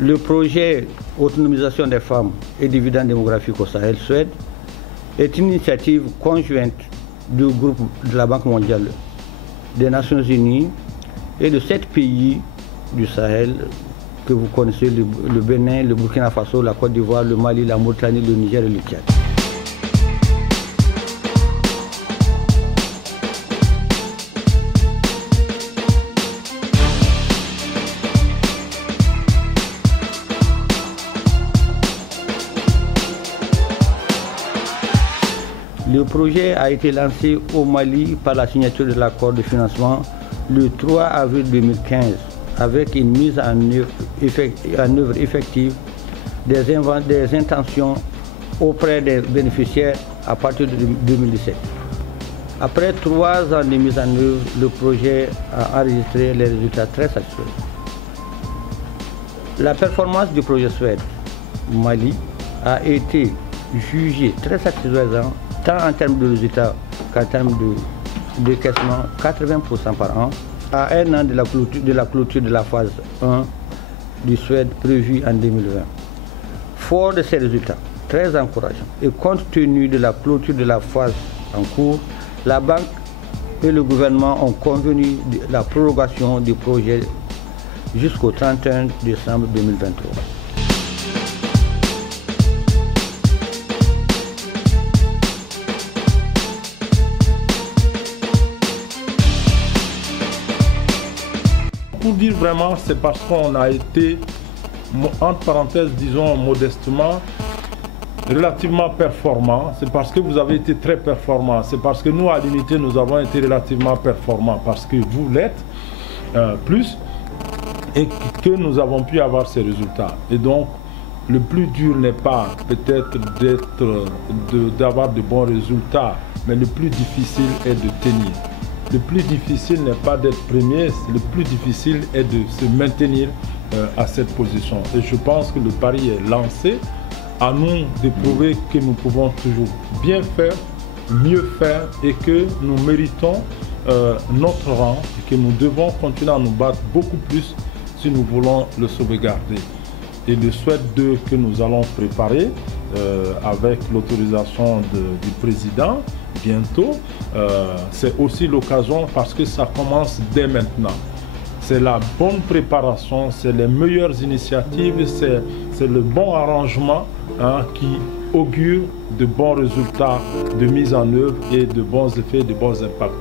Le projet Autonomisation des femmes et dividendes démographiques au Sahel Suède est une initiative conjointe du groupe de la Banque mondiale, des Nations Unies et de 7 pays du Sahel que vous connaissez, le Bénin, le Burkina Faso, la Côte d'Ivoire, le Mali, la Mauritanie, le Niger et le Tchad. Le projet a été lancé au Mali par la signature de l'accord de financement le 3 avril 2015 avec une mise en œuvre effective des intentions auprès des bénéficiaires à partir de 2017. Après 3 ans de mise en œuvre, le projet a enregistré les résultats très satisfaisants. La performance du projet Suède Mali a été jugée très satisfaisante tant en termes de résultats qu'en termes de décaissement, 80% par an, à un an de la clôture de la phase 1 du Suède prévue en 2020. Fort de ces résultats, très encourageants, et compte tenu de la clôture de la phase en cours, la banque et le gouvernement ont convenu de la prorogation du projet jusqu'au 31 décembre 2023. Pour dire vraiment, c'est parce qu'on a été, entre parenthèses, disons modestement, relativement performant. C'est parce que vous avez été très performant. C'est parce que nous, à l'unité, nous avons été relativement performants. Parce que vous l'êtes plus et que nous avons pu avoir ces résultats. Et donc, le plus dur n'est pas peut-être d'avoir de bons résultats, mais le plus difficile est de tenir. Le plus difficile n'est pas d'être premier, le plus difficile est de se maintenir à cette position. Et je pense que le pari est lancé. À nous de prouver que nous pouvons toujours bien faire, mieux faire et que nous méritons notre rang et que nous devons continuer à nous battre beaucoup plus si nous voulons le sauvegarder. Et le Suède 2 que nous allons préparer avec l'autorisation du président bientôt, c'est aussi l'occasion parce que ça commence dès maintenant. C'est la bonne préparation, c'est les meilleures initiatives, c'est le bon arrangement qui augure de bons résultats de mise en œuvre et de bons effets, de bons impacts.